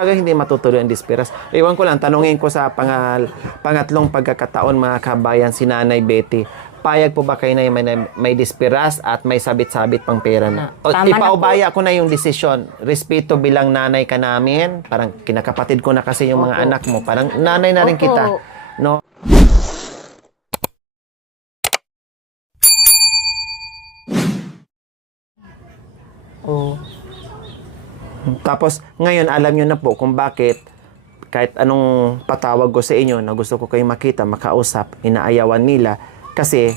Talaga hindi matutuloy ang disperas. Ewan ko lang, tanungin ko sa pangatlong pagkakataon mga kabayan, si Nanay Betty. Payag po ba kayo na may disperas at may sabit-sabit pang pera na? O, Tama na ipaubaya ko na yung desisyon. Respeto bilang nanay ka namin. Parang kinakapatid ko na kasi yung mga anak mo. Parang nanay na rin Opo. kita. No? Oh. Tapos, ngayon, alam nyo na po kung bakit kahit anong patawag ko sa inyo na gusto ko kayong makita, makausap, inaayawan nila. Kasi,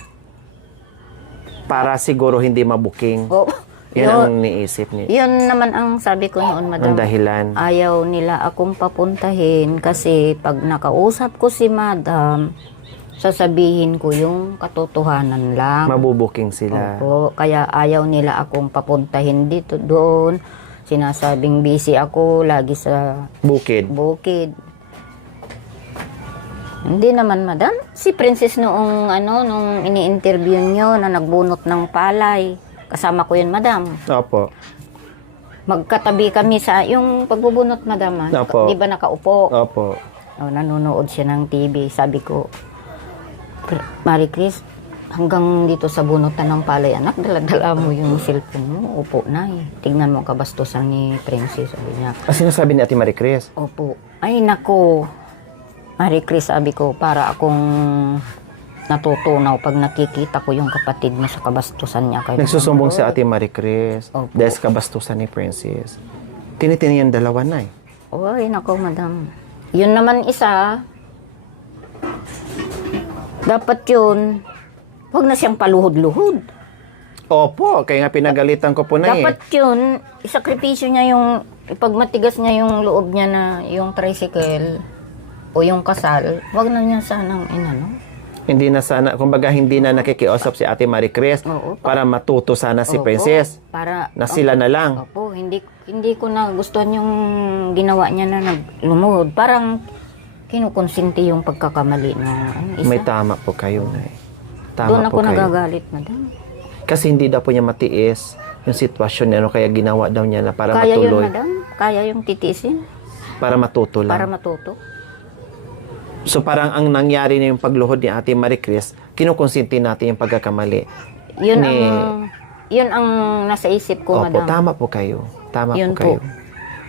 para siguro hindi mabuking. Oh. Yun ang niisip niya. Yun naman ang sabi ko noon, madam. Ang dahilan. Ayaw nila akong papuntahin kasi pag nakausap ko si madam, sasabihin ko yung katotohanan lang. Mabubuking sila. Opo, kaya ayaw nila akong papuntahin dito doon. Sinasabing busy ako lagi sa Bukid. bukid. Hindi naman, madam. Si Princess nung ini-interview nyo na nagbunot ng palay. Kasama ko yun, madam. Opo. Magkatabi kami sa yung pagbubunot, madam. Opo. Di ba nakaupo? Opo. O, nanonood siya ng TV. Sabi ko, Marie Chris, hanggang dito sa bunutan ng palay, anak, dala-dala mo yung cellphone mo. Opo, nay. Tignan mo kabastusan ni Princess. Sabi niya. Ang sinasabi ni Ate Marie Chris? Opo. Ay, nako. Marie Chris, sabi ko, para akong natutunaw pag nakikita ko yung kapatid mo sa kabastusan niya. Kay Nagsusumbong si Ate Marie Chris Opo. dahil sa kabastusan ni Princess. Tinitini yung dalawa na eh. Ay, nako, madam. Yun naman isa, dapat yun, huwag na siyang paluhod-luhod. Opo, kaya nga pinagalitan ko po na Dapat yun, isakripisyo niya yung, pag matigas niya yung loob niya na yung tricycle o yung kasal, wag na niya sanang inano. Hindi na sana, kumbaga hindi na nakikiusap si Ate Marie Chris Oo, para matuto sana si Oo, Princess. para, Na sila na lang. Opo, hindi ko na gustuhan yung ginawa niya na naglumuhod. Parang kinukonsinti yung pagkakamali ng isa. May tama po kayo na eh. Tama Doon po ako kayo. nagagalit, madam. Kasi hindi daw po niya matiis yung sitwasyon niya, kaya ginawa daw niya na para Kaya yun, matuloy. madam. Kaya yung titiisin. Para matuto lang. Para matuto. So parang ang nangyari na yung pagluhod ni Ate Marie Chris, kinukonsinti natin yung pagkakamali. Yun ang nasa isip ko, Opo, madam. tama po kayo. Tama Yun po kayo.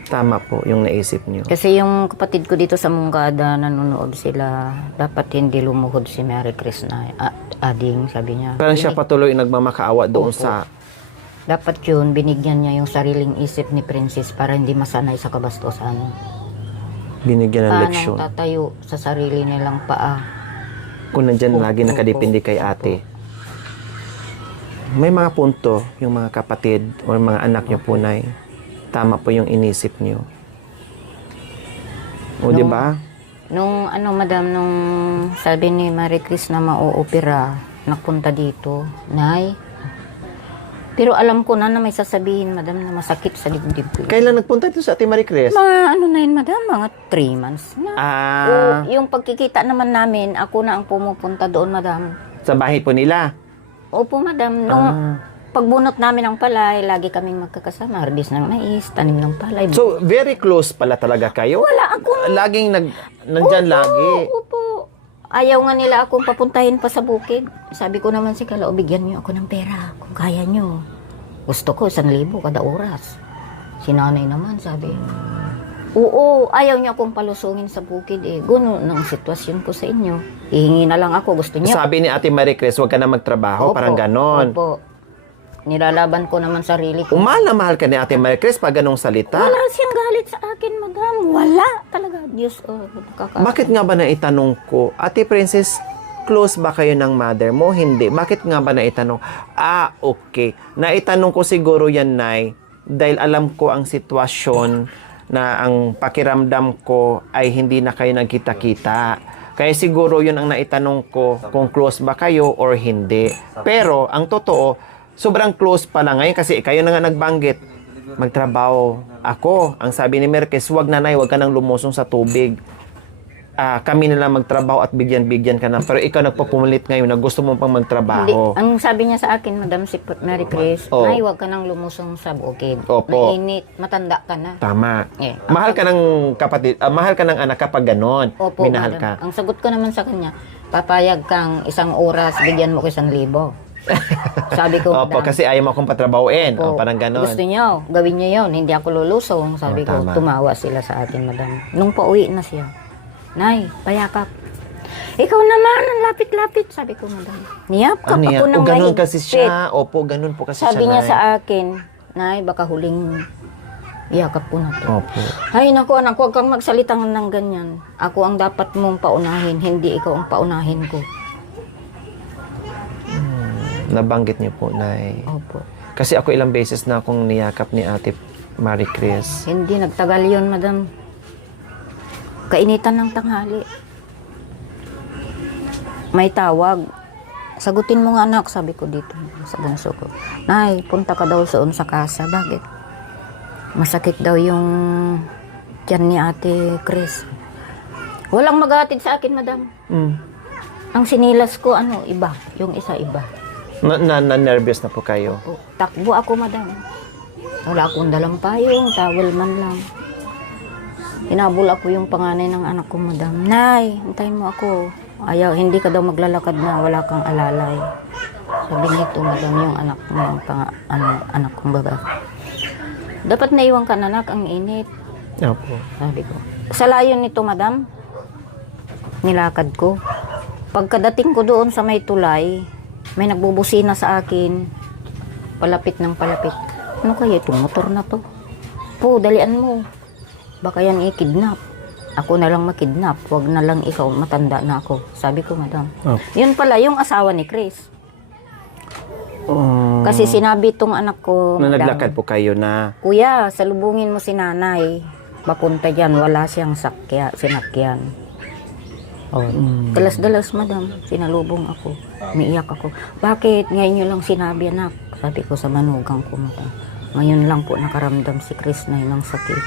Tama po yung naisip niyo. Kasi yung kapatid ko dito sa Mungkada, nanonood sila, dapat hindi lumuhod si Mary Chris na ading, sabi niya. Parang siya patuloy nagmamakaawa doon Opo. sa... Dapat yun, binigyan niya yung sariling isip ni Princess para hindi masanay sa kabastusan. Binigyan ng Paano leksyon. tatayo sa sarili nilang paa? Kung nandyan Opo, lagi nakadepende kay ate. May mga punto, yung mga kapatid o mga anak niyo po na tama po yung inisip niyo. O, di ba? Nung madam, nung sabi ni Marie Chris na mauopera, napunta dito, Nay. Pero alam ko na may sasabihin, madam, na masakit sa dibdib ko. Kailan nagpunta dito sa Ate Marie Chris? Mga na yun, madam, mga 3 months na. Ah, O, yung pagkikita naman namin, ako na ang pumupunta doon, madam. sa bahay po nila. Opo, madam. Nung Ah. pagbunot namin ng palay, lagi kaming magkakasama. Hardis ng mais, tanim ng palay. So, very close pala talaga kayo? wala ako. Laging nandyan lagi. Opo. Ayaw nga nila akong papuntahin pa sa bukid. Sabi ko naman si Kalao, bigyan niyo ako ng pera kung kaya niyo. Gusto ko 1,000 kada oras. Si nanay naman sabi, oo, ayaw niyo akong palusungin sa bukid eh. Guno ng sitwasyon ko sa inyo. Hihingi na lang ako, gusto niyo. Sabi ni Ate Marie Chris, huwag ka na magtrabaho, Opo, parang ganon. Opo. Nilalaban ko naman sarili ko. Mahal na mahal ka ni Ate Marie Chris pag ganong salita. Wala siyang galit sa akin, madam. Wala. Talaga, Diyos. Bakit nga ba naitanong ko, Ate Princess, close ba kayo ng mother mo? Hindi. Bakit nga ba naitanong? Ah, okay. Naitanong ko siguro yan, Nay, dahil alam ko ang sitwasyon na ang pakiramdam ko ay hindi na kayo nagkita-kita. Kaya siguro yun ang naitanong ko kung close ba kayo or hindi. Pero, ang totoo, sobrang close pa lang ngayon kasi kayo na nga nagbanggit. Magtrabaho ako. Ang sabi ni Merkes, wag na nay, wag ka nang lumusong sa tubig. kami na lang magtrabaho at bigyan-bigyan ka na. Pero ikaw nagpapumilit ngayon na gusto mo pang Hindi, magtrabaho. ang sabi niya sa akin, Madam si Mary Chris, Oh. ay, huwag ka nang lumusong sa bukid. Opo. Mainit, matanda ka na. Tama. Eh, Mahal ka ng kapatid, mahal ka ng anak kapag ganon. Opo, Minahal madam. ka. Ang sagot ko naman sa kanya, papayag kang 1 oras, bigyan mo ko 1,000. Sabi ko, Opo, madam, kasi ayaw mo akong patrabahoin. opo, O, parang ganon. gusto niyo, gawin niyo yun, hindi ako lulusong. Sabi ko, tama. tumawa sila sa akin, madam. Nung pauwi na siya, Nay, payakap. Ikaw naman, ang lapit-lapit. Sabi ko, madam. Niyapkap Ano ako yan? ng O, ganon mahigpit. kasi siya. Opo, ganon po kasi Sabi siya. niya Nay. sa akin, Nay, baka huling yakap ko na to. Opo. Ay, naku anak, huwag kang magsalitang ng ganyan. Ako ang dapat mong paunahin, hindi ikaw ang paunahin ko. Nabanggit niyo po, Nay. Opo. Kasi ako ilang beses na akong niyakap ni Ate Marie Chris. Hindi, nagtagal yun, madam. Kainitan ng tanghali. May tawag. Sagutin mo nga anak, sabi ko dito sa bunso ko. Nay, punta ka daw soon sa kasa. Bakit? Masakit daw yung tiyan ni Ate Chris. Walang maghatid sa akin, madam. Mm. Ang sinilas ko, iba. Yung isa, iba. Na-nervous na po kayo. O, takbo ako, madam. Wala akong dalang payong, towel man lang. Hinabol ako yung panganay ng anak ko, madam. Nay, hintayin mo ako. Ayaw, hindi ka daw maglalakad na wala kang alalay. Sabi nito, madam, yung anak ko, yung anak kong babae. Dapat naiwan ka, anak, ang init. Opo. Sabi ko. Sa layon nito, madam, nilakad ko. Pagkadating ko doon sa may tulay, may nagbubusina sa akin. Palapit ng palapit. Ano kaya itong motor na to? Po, dalian mo. Baka yan i-kidnap. Ako na lang makidnap. Huwag na lang ikaw, matanda na ako. Sabi ko, madam. Opo. Yun pala, yung asawa ni Chris. Kasi sinabi itong anak ko, na madam, naglakad po kayo na Kuya, salubungin mo si nanay. Papunta dyan, wala siyang sinakyan. Oh. Dalas-dalas, madam. Sinalubong ako. Umiiyak ako. Bakit? Ngayon nyo lang sinabi, anak. Sabi ko sa manugang ko, madam. Ngayon lang po nakaramdam si Chris na ng sakit.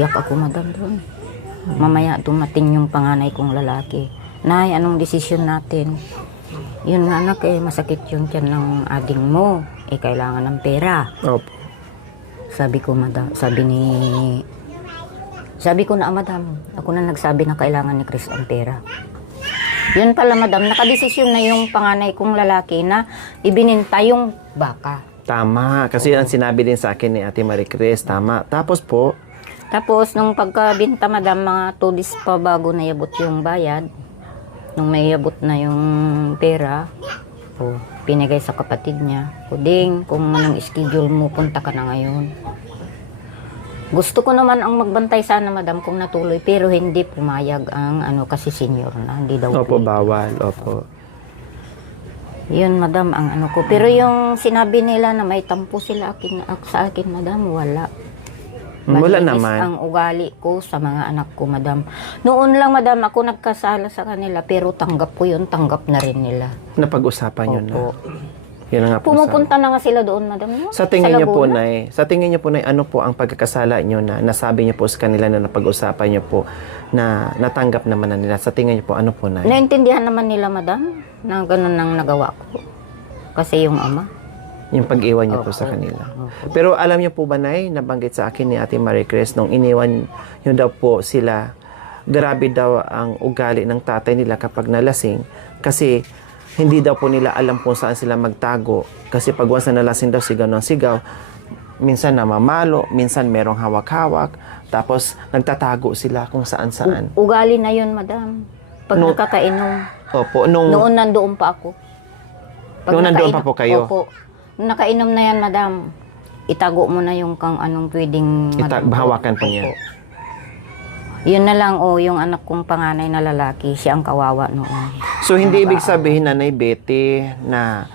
Iyak ako, madam, doon. Mamaya dumating yung panganay kong lalaki. Nay, anong desisyon natin? Yun nga, anak, masakit yung tiyan ng ading mo. Kailangan ng pera. Opo. Sabi ko, madam, sabi ko na, madam, ako na nagsabi na kailangan ni Chris ang pera. Yun pala, madam, nakadesisyon na yung panganay kong lalaki na ibininta yung baka. Tama. Kasi ang sinabi din sa akin ni Ate Marie Chris. Tama. Tapos po, Tapos, nung pagkabinta, madam, mga 2 days pa bago nayabot yung bayad, nung may yabot na yung pera, pinigay sa kapatid niya. Kuding, kung anong schedule mo, punta ka na ngayon. Gusto ko naman ang magbantay sana, madam, kung natuloy, pero hindi pumayag ang kasi senior na, hindi daw. opo, pwede. bawal. Opo. Yun, madam, ang ko. Pero yung sinabi nila na may tampo sila sa akin, madam, wala. Wala Malinis naman. ang ugali ko sa mga anak ko, madam. Noon lang, madam, ako nagkasala sa kanila, pero tanggap ko yun, tanggap na rin nila. Napag-usapan nyo na. Opo. Yun nga po. Pumupunta na nga sila doon, madam. No? Sa tingin niyo po, Laguna. Nay, ano po ang pagkakasala niyo na nasabi niyo po sa kanila na napag-usapan niyo po na natanggap naman na nila? Sa tingin niyo po, ano po, Nay? Naintindihan naman nila, madam, na ganun ang nagawa ko. Kasi yung ama. Yung pag-iwan niyo po sa kanila. Pero alam niyo po ba, Nay, nabanggit sa akin ni Ate Marie Chris, nung iniwan niyo daw po sila, grabe daw ang ugali ng tatay nila kapag nalasing. Kasi hindi daw po nila alam kung saan sila magtago. Kasi pag once na nalasing daw, sigaw ng sigaw, minsan namamalo, minsan merong hawak-hawak, tapos nagtatago sila kung saan-saan. Ugali na yun, madam. Pag nakakainom. Opo, Noon nandoon pa ako. Noon nandoon pa po kayo? Opo. Nung nakainom na yan, madam, itago mo na yung kang anong pwedeng hawakan po niya. Opo. Yun na lang, yung anak kong panganay na lalaki, siya ang kawawa noon. So, hindi ibig sabihin, Nanay Betty, na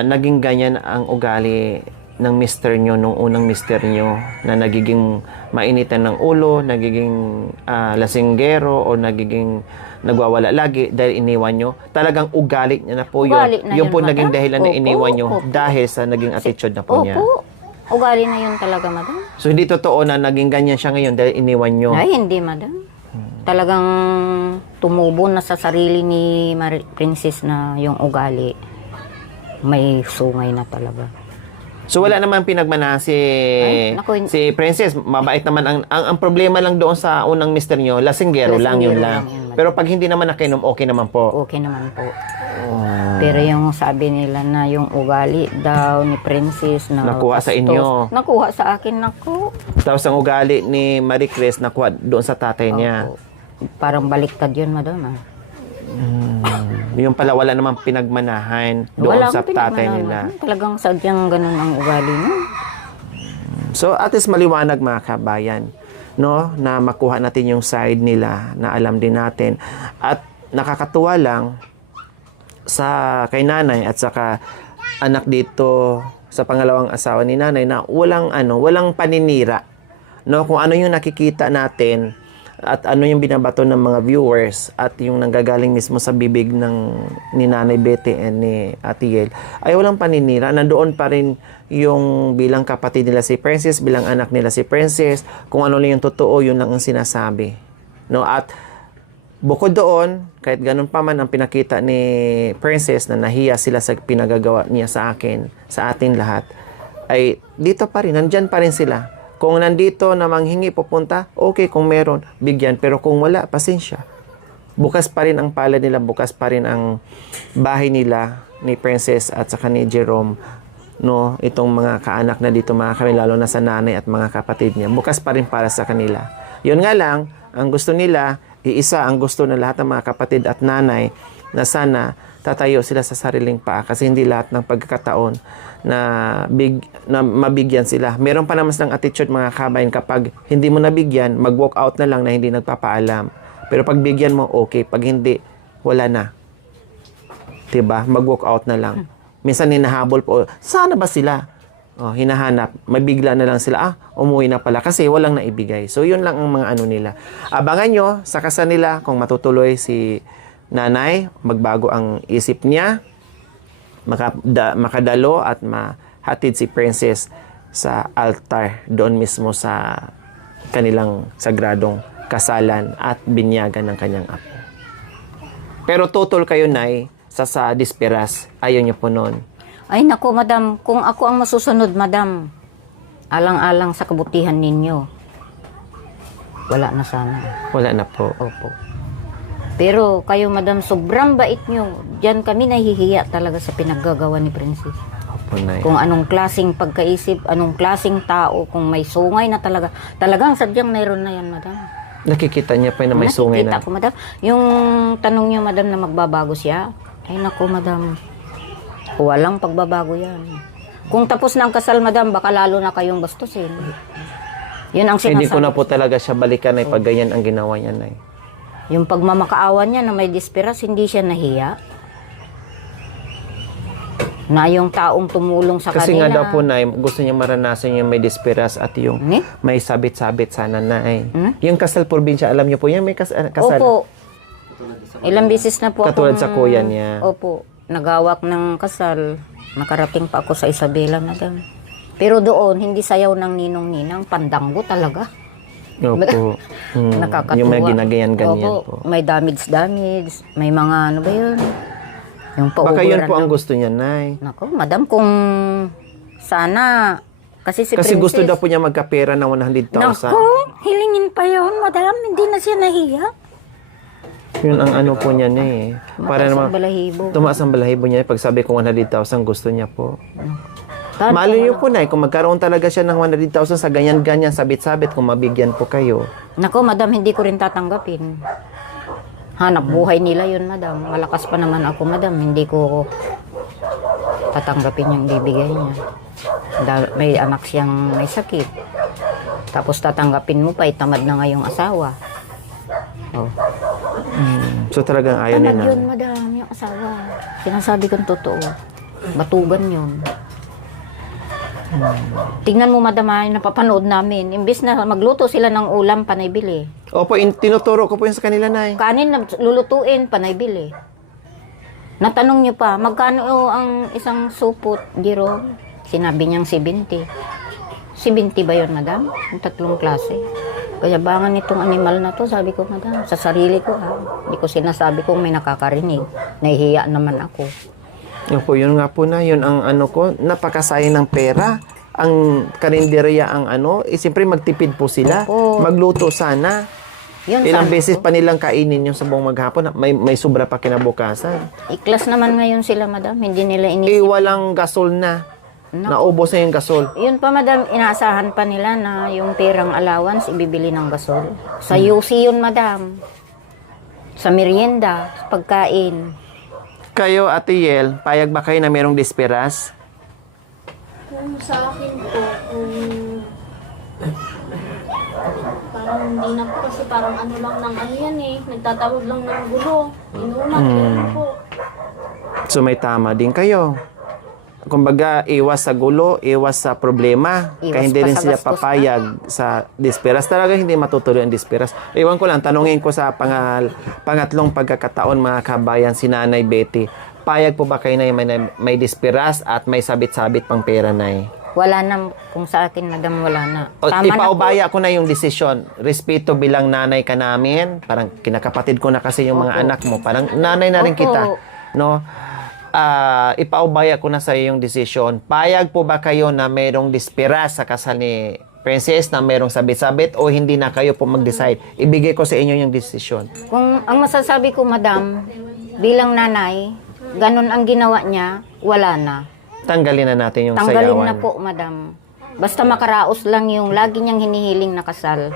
naging ganyan ang ugali ng mister nyo, nung unang mister nyo, na nagiging mainitan ng ulo, nagiging lasinggero, o nagiging nagwawala lagi dahil iniwan nyo. Talagang ugali niya na po yun. Ugali na Yung yun, po naging madam. dahilan na Opo, iniwan nyo opo. dahil sa naging attitude na po niya. Opo. Ugali na yun talaga, madam. So, hindi totoo na naging ganyan siya ngayon dahil iniwan nyo. Ay, hindi, madam. Talagang tumubo na sa sarili ni Princess na yung ugali. May sungay na talaga. So, wala naman pinagmana si, naku, si Princess. Mabait naman. Ang problema lang doon sa unang mister nyo, lasinggero lang, yun Lasinggero lang. lang yun, madam. Pero pag hindi naman nakinom, okay naman po. Okay naman po. Pero yung sabi nila na yung ugali daw ni Princess na Nakuha sa bastos, inyo. Nakuha sa akin, naku. Tapos ang ugali ni Marie Chris nakuha doon sa tatay niya. Opo. Parang baliktad yun, madam. Ah. Yung pala wala namang pinagmanahan doon Wala sa akong tatay pinagmanahan, nila. madam. Talagang sadyang ganun ang ugali mo. So at least maliwanag mga kabayan, no, na makuha natin yung side nila na alam din natin. At nakakatuwa lang sa kay nanay at saka anak dito sa pangalawang asawa ni nanay na walang paninira. No, kung ano yung nakikita natin at ano yung binabato ng mga viewers at yung nanggagaling mismo sa bibig ni Nanay Betty and ni Ate Yel, ay walang paninira. Nandoon pa rin yung bilang kapatid nila si Princess, bilang anak nila si Princess, kung ano lang yung totoo, yun lang ang sinasabi. No, at bukod doon, kahit ganun pa man ang pinakita ni Princess na nahiya sila sa pinagagawa niya sa akin, sa atin lahat, ay dito pa rin, nandyan pa rin sila. Kung nandito na manghingi pupunta, okay, kung meron, bigyan. Pero kung wala, pasensya. Bukas pa rin ang pala nila, bukas pa rin ang bahay nila ni Princess at saka ni Jerome. No, itong mga kaanak na dito, mga kami, lalo na sa nanay at mga kapatid niya. Bukas pa rin para sa kanila. Yun nga lang, ang gusto nila, iisa ang gusto ng lahat ng mga kapatid at nanay na sana tatayo sila sa sariling paa kasi hindi lahat ng pagkakataon na mabigyan sila. Meron pa naman silang attitude mga kabayan kapag hindi mo nabigyan, mag-walk out na lang na hindi nagpapaalam. Pero pag bigyan mo, okay. Pag hindi, wala na. Diba? Mag-walk out na lang. Minsan hinahabol po, sana ba sila? Hinahanap. Mabigla na lang sila, umuwi na pala kasi walang naibigay. So, yun lang ang mga ano nila. Abangan nyo sa kasal nila kung matutuloy si nanay, magbago ang isip niya, makadalo at mahatid si Princess sa altar doon mismo sa kanilang sagradong kasalan at binyagan ng kanyang apo. Pero tutol kayo, Nay, sa disperas. Ayaw niyo po noon. Ay, naku, madam. Kung ako ang masusunod, madam, alang-alang sa kabutihan ninyo, wala na sana. Wala na po. Opo. Pero kayo, madam, sobrang bait nyo. Diyan kami nahihiya talaga sa pinaggagawa ni Princess. Opo, Nay. Kung anong klaseng pagkaisip, anong klaseng tao, kung may sungay na talaga. Talagang sadyang mayroon na yan, madam. Nakikita niya pa na may sungay na. Nakikita ko, madam. Yung tanong niyo, madam, na magbabago siya. Ay, naku, madam. Walang pagbabago yan. Kung tapos na ang kasal, madam, baka lalo na kayong bastusin. Yun ang sinasabi. Hindi ko na po talaga siya balikan ay pag ganyan ang ginawa niya, Nay. Yung pagmamakaawan niya na may disperas, hindi siya nahiya. Na yung taong tumulong sa Kasi kanila. nga daw po, Nay, gusto niya maranasan yung may disperas at yung Hmm? may sabit-sabit sana, Nay. Yung kasal probinsya, alam niyo po yan, may kasal. Opo. Ilang bisis na po Katulad sa kuya niya. Opo. Nagawak ng kasal. Nakarating pa ako sa Isabela, madam. Pero doon, hindi sayaw ng ninong-ninang. Pandanggo talaga. Opo. Nakakatuwa. Yung may ginagayan-ganyan Opo. po. May damage. May mga ano ba yun? Yung Baka yun po ang ng- gusto niya, Nay. Nako, madam, kung sana. Kasi si Kasi gusto Princess, daw po niya magkapera ng 100,000. Nako, hilingin pa yun, madam. Hindi na siya nahiya. Yun ang ano po niya, Nay. Para Mataas ang naman, balahibo. tumaas ang balahibo niya. Pag sabi ko 100,000, gusto niya po. Tama. Mali niyo po, Nay, kung magkaroon talaga siya ng 100,000 sa ganyan-ganyan, sabit-sabit, kung mabigyan po kayo. Nako, madam, hindi ko rin tatanggapin. Hanap buhay nila yun, madam. Malakas pa naman ako, madam. Hindi ko tatanggapin yung bibigay niya. May anak siyang may sakit. Tapos tatanggapin mo pa, itamad na nga yung asawa. Oh. So talagang ayaw Tamad niya yun, madam, yung asawa. Sinasabi kong totoo. Batugan yun. Tingnan mo, madam, napapanood namin. Imbes na magluto sila ng ulam, panay bili. Opo, tinuturo ko po yun sa kanila, Nay. Kanin na lulutuin, panay bili. Natanong niyo pa, magkano ang isang supot, Jerome? Sinabi niyang 70. 70 ba yun, madam? Yung 3 klase. Kayabangan nitong animal na to, sabi ko, madam, sa sarili ko, ha. Hindi ko sinasabi kung may nakakarinig. Nahihiya naman ako. Opo, yun nga po na, yun ang ano ko, napakasayang ng pera. Ang karinderya ang ano, siyempre magtipid po sila. Opo. Magluto sana. Yun Ilang sana beses ko. pa nilang kainin yung sa buong maghapon. May sobra pa kinabukasan. Iklas naman ngayon sila, madam. Hindi nila Eh, inisip. walang gasol na. No. Naubos na yung gasol. Yun pa, madam, inaasahan pa nila na yung perang allowance, ibibili ng gasol. Sa UC yun, madam. Sa merienda, sa pagkain. Kayo, Ate Yel, payag ba kayo na merong disperas? Kung sa akin po, parang hindi na po kasi parang ano lang ng ano yan eh. Nagtatawag lang ng gulo. Inuman, ganun po. So may tama din kayo. Kumbaga, iwas sa gulo, iwas sa problema. Iwas Kaya hindi pa rin sa sila gastos papayag sa disperas. Talaga hindi matutuloy ang disperas. Iwan ko lang, tanungin ko sa pangatlong pagkakataon mga kabayan, si Nanay Betty. Payag po ba kayo na may disperas at may sabit-sabit pang pera na Wala na, kung sa akin, madam, wala na. O, Tama na po. ipaubaya ko na yung desisyon. Respeto bilang nanay ka namin. Parang kinakapatid ko na kasi yung mga Opo. anak mo. Parang nanay na rin Opo. kita. No? Ipaubaya ko na sa yung desisyon. Payag po ba kayo na mayroong disperas sa kasal ni Princess na mayroong sabit-sabit o hindi na kayo po mag-decide? Ibigay ko sa inyo yung desisyon. Kung ang masasabi ko, madam, bilang nanay, ganun ang ginawa niya, wala na. Tanggalin na natin yung Tanggalin sayawan. na po, madam. Basta makaraos lang yung lagi niyang hinihiling na kasal.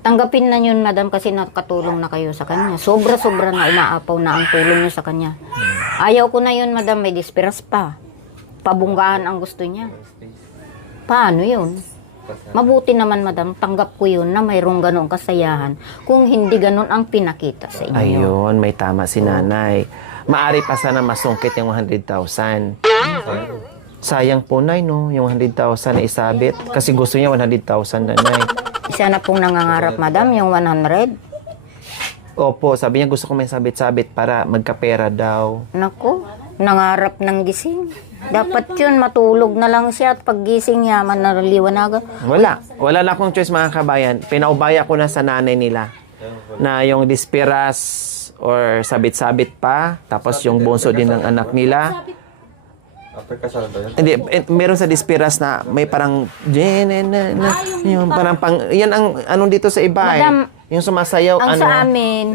Tanggapin na yun, madam, kasi nakatulong na kayo sa kanya. Sobra-sobra na umaapaw na ang tulong niyo sa kanya. Ayaw ko na yun, madam, may disperas pa. Pabunggahan ang gusto niya. Paano yun? Mabuti naman, madam, tanggap ko yun na mayroong ganong kasayahan kung hindi ganon ang pinakita sa inyo. Ayun, may tama si nanay. Maari pa sana masungkit yung 100,000. Sayang po, Nay, no? Yung 100,000 na isabit. Kasi gusto niya 100,000 na, Nay. Isa na pong nangangarap, madam, yung 100. Opo, sabi niya gusto ko may sabit-sabit para magkapera daw. Nako, nangarap ng gising. Dapat yun, matulog na lang siya at paggising niya, manaliwanagan. Wala na akong choice, mga kabayan. Pinaubaya ko na sa nanay nila na yung disperas or sabit-sabit pa. Tapos yung bunso din ng anak nila. After kasal ba yun? Hindi, meron sa disperas na may parang yung parang yan ang anong dito sa iba Madam, yung sumasayaw Ang sa amin,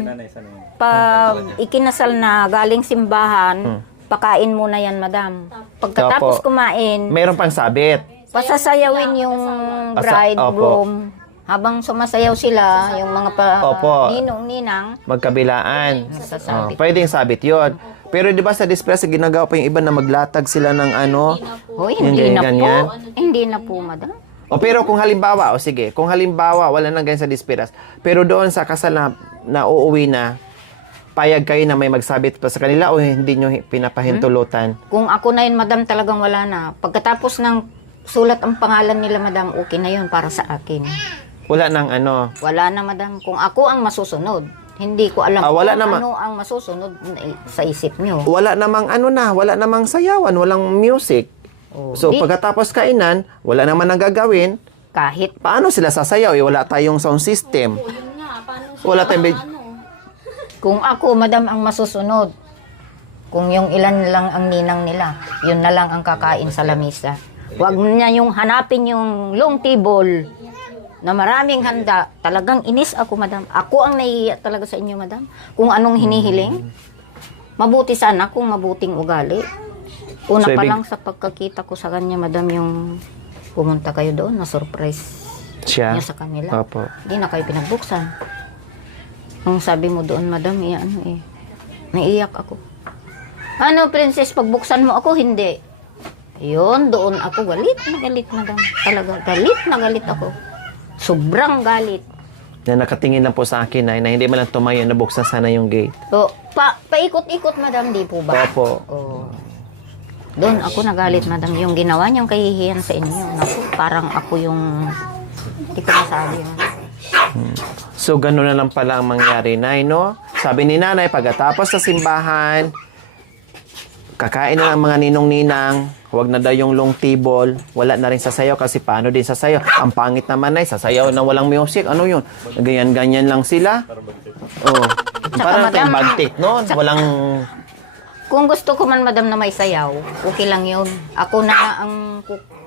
pag ikinasal na galing simbahan, pakain muna yan, madam. Pagkatapos Opo. kumain, Meron pang sabit. pasasayawin yung bride, Opo. groom. Habang sumasayaw sila, yung mga Opo. ninong-ninang, Magkabilaan. Nasasabit. Pwedeng sabit yun. Pero di ba sa disperas ginagawa pa yung iba na maglatag sila ng ano? Hoy, Yung hindi na ganyan. po. Hindi na po, madam. O pero kung halimbawa, kung halimbawa wala nang ganyan sa disperas, pero doon sa kasal na uuwi na, payag kayo na may magsabit pa sa kanila o hindi nyo pinapahintulutan? Kung ako na yun, madam, talagang wala na. Pagkatapos ng sulat ang pangalan nila, madam, okay na yun para sa akin. Wala nang ano. Wala na, madam. Kung ako ang masusunod, hindi ko alam Wala kung naman. ano ang masusunod sa isip nyo. Wala namang sayawan, walang music. Oh, So di- pagkatapos kainan, wala naman nang gagawin. Kahit Paano sila sasayaw? Wala tayong sound system. Yun nga, paano siya, Wala tayong kung ako, madam, ang masusunod, kung yung ilan lang ang ninang nila, yun na lang ang kakain sa lamisa. Huwag niya yung hanapin yung long table na maraming handa. Talagang inis ako, madam. Ako ang naiiyak talaga sa inyo, madam. Kung anong hinihiling, mabuti sana kung mabuting ugali. Una So, pa ibig- lang sa pagkakita ko sa kanya, madam, yung pumunta kayo doon, na-surprise Siya. niya sa kanila. Opo. Hindi na kayo pinagbuksan. Ang sabi mo doon, madam, naiiyak ako. Ano, princess, pagbuksan mo ako, hindi. Yun, doon ako, galit, madam. Talaga, galit ako. Sobrang galit. Na nakatingin lang po sa akin na hindi man lang tumayo, nabuksan sana yung gate. So, paikot-ikot, madam, di po ba? Opo. Oh. Doon ako nagalit, madam. Yung ginawa niyong kahihiyan sa inyo. Naku, parang ako yung... Hindi ko masabi. So, gano'n na lang pala ang mangyari, Nay, no? Sabi ni Nanay, pagkatapos sa simbahan, kakain na ng mga ninong-ninang, Huwag na daw yung long table. Wala na rin sasayaw kasi paano din sasayaw? Ang pangit naman ay sasayaw na walang music. Ano yun? Ganyan-ganyan lang sila. Oh. Parang kayong madam, bagtik, no? Walang... Kung gusto ko man, madam, na may sayaw, okay lang yun. Ako na ang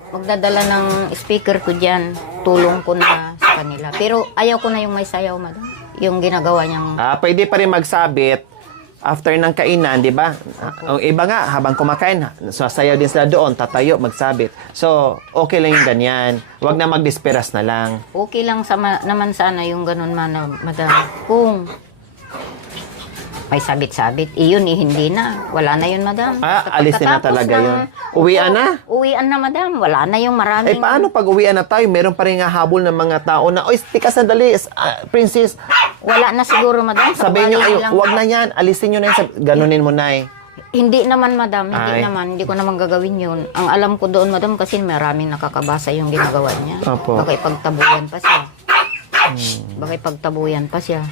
magdadala ng speaker ko dyan. Tulong ko na sa kanila. Pero ayaw ko na yung may sayaw, madam. Yung ginagawa niyang... Pwede pa rin magsabit after ng kainan, di ba? Ang iba nga, habang kumakain, sasayaw din sila doon, tatayo, magsabit. So, okay lang yung ganyan. Huwag na magdisperas na lang. Okay lang naman sana yung ganun, madam. Kung may sabit-sabit, iyon hindi na. Wala na yun, madam. Alisin na talaga yun. Uwian na? Uwian na, madam. Wala na yung maraming... Paano pag uwian na tayo? Meron pa rin nga habol ng mga tao na, oy, tika sandali, princess. Wala na siguro, madam. Sabihin nyo, Pagbalik lang. wag na yan, alisin nyo na yan. Ganunin mo na eh. Hindi naman, madam. Hindi Ay. naman. Hindi ko naman gagawin yun. Ang alam ko doon, madam, kasi maraming nakakabasa yung ginagawa niya. Opo. Baka ipagtabuyan pa siya. Baka ipagtabuyan pa siya.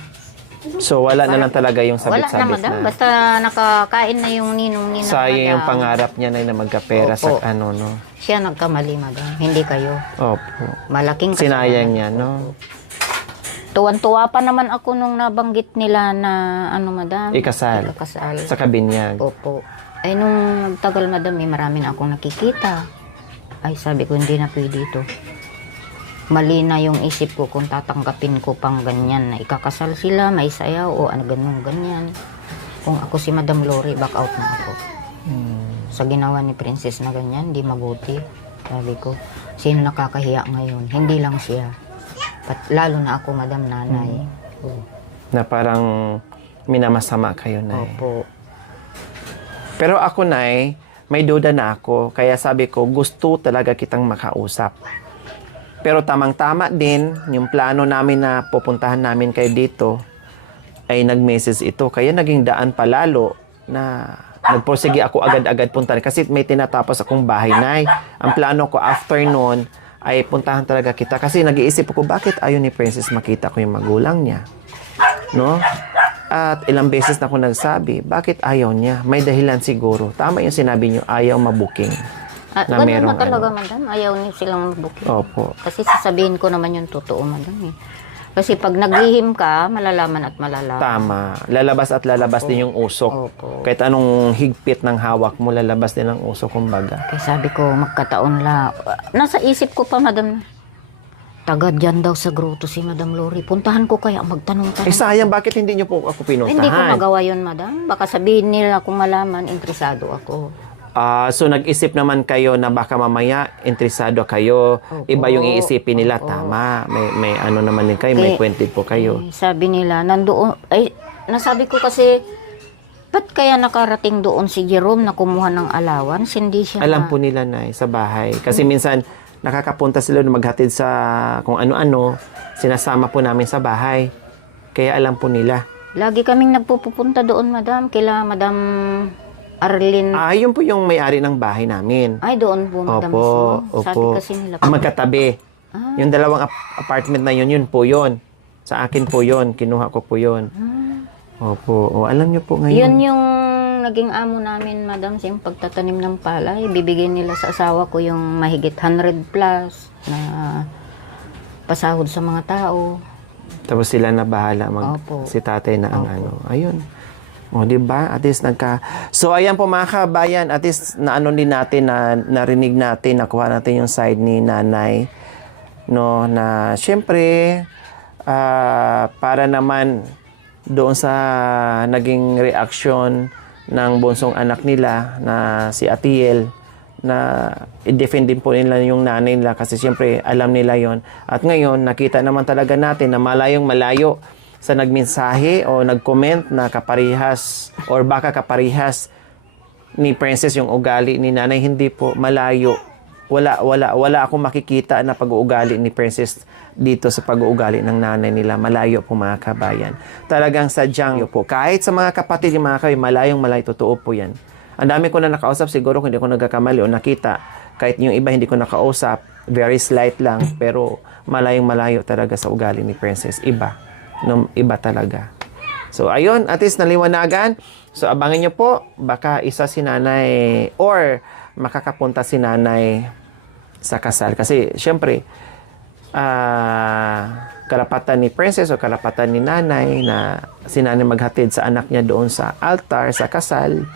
So, wala na lang talaga yung Wala na, sabit-sabit madam. na. Basta nakakain na yung ninong-ninang, Sayang yung madam. pangarap niya na magkapera sa Opo. ano, no? Siya nagkamali, madam. Hindi kayo. Opo. Malaking kasalanan. Sinayang niya, no? Tuwan-tuwa pa naman ako nung nabanggit nila na, madam? Ikasal. Ikakasal. Sa kabinyag. Opo. Ay, nung tagal, madam, marami na akong nakikita. Ay, sabi ko, hindi na pwede ito. Mali na yung isip ko kung tatanggapin ko pang ganyan na ikakasal sila, may sayaw o ano ganyan. Kung ako si Madam Lori, back out na ako. Sa ginawa ni Princess na ganyan, di mabuti. Sabi ko, sino nakakahiya ngayon? Hindi lang siya. Lalo na ako, Madam Nanay. Na parang minamasama kayo, Nay. Opo. Pero ako, Nay, may duda na ako. Kaya sabi ko, gusto talaga kitang makausap. Pero tamang-tama din, yung plano namin na pupuntahan namin kayo dito, ay nag-message ito. Kaya naging daan palalo na nagprosige ako agad-agad puntahan. Kasi may tinatapos akong bahay, Nay. Ang plano ko after noon ay puntahan talaga kita. Kasi nag-iisip ako, bakit ayaw ni Princess makita ko yung magulang niya? No? At ilang beses na ako nagsabi, bakit ayaw niya? May dahilan siguro. Tama yung sinabi niyo, ayaw mabuking. Na Ganun merong na talaga, madam. Ayaw niyo silang mag-booking. Opo. Kasi sasabihin ko naman yung totoo, madam. Kasi pag naglihim ka, malalaman at malalaman. Tama. Lalabas at lalabas din yung usok. Opo. Kahit anong higpit ng hawak mo, lalabas din ang usok, kumbaga. Kaya sabi ko, magkataon la. Nasa isip ko pa, madam. Taga dyan daw sa grotto si Madam Lori. Puntahan ko kaya magtanong-tanong. Sayang, bakit hindi niyo po ako pinuntahan? Hindi ko magawa yun, madam. Baka sabihin nila kung malaman, interesado ako. So, nag-isip naman kayo na baka mamaya interesado kayo. Opo. Iba yung iisipin nila. Opo. Tama. May ano naman din kayo. May kwento po kayo. Sabi nila, nandoon, nasabi ko kasi, ba't kaya nakarating doon si Jerome na kumuha ng allowance? Hindi siya Alam po nila, Nay, sa bahay. Kasi minsan, nakakapunta sila na maghatid sa kung ano-ano. Sinasama po namin sa bahay. Kaya alam po nila. Lagi kaming nagpupunta doon, madam. Kila Madam Arlene. Yun po yung may-ari ng bahay namin. Ay, doon po, madam. Opo, mismo. Sabi opo. kasi nila. Magkatabi. Yung dalawang apartment na yun po yun. Sa akin po yun. Kinuha ko po yun. Opo. Alam niyo po ngayon. Yun yung naging amo namin, madam, sa yung pagtatanim ng palay. Bibigyan nila sa asawa ko yung mahigit 100 plus na pasahod sa mga tao. Tapos sila na bahala. Opo. Si tatay na ang Opo. ano. Ayun. O, diba? At least So, ayan po mga kabayan. At least naano din natin, narinig natin, nakuha natin yung side ni nanay. No, na syempre, para naman doon sa naging reaction ng bunsong anak nila na si Atiel, na i-defend din po nila yung nanay nila kasi syempre alam nila yon. At ngayon, nakita naman talaga natin na malayong malayo sa nagmensahe o nag-comment na kaparihas or baka kaparihas ni Princess yung ugali ni nanay. Hindi po, malayo. Wala akong makikita na pag-uugali ni Princess dito sa pag-uugali ng nanay nila. Malayo po mga kabayan. Talagang sadyang po. Kahit sa mga kapatid yung mga kabayan, malayo, totoo po yan. Ang dami ko na nakausap, siguro kung hindi ko nagkakamali o nakita. Kahit yung iba hindi ko nakausap, very slight lang, pero malayo talaga sa ugali ni Princess. Iba talaga. So, ayun, at least naliwanagan. So, abangan nyo po, baka isa si nanay or makakapunta si nanay sa kasal. Kasi, syempre, karapatan ni princess o karapatan ni nanay na si nanay maghatid sa anak niya doon sa altar, sa kasal.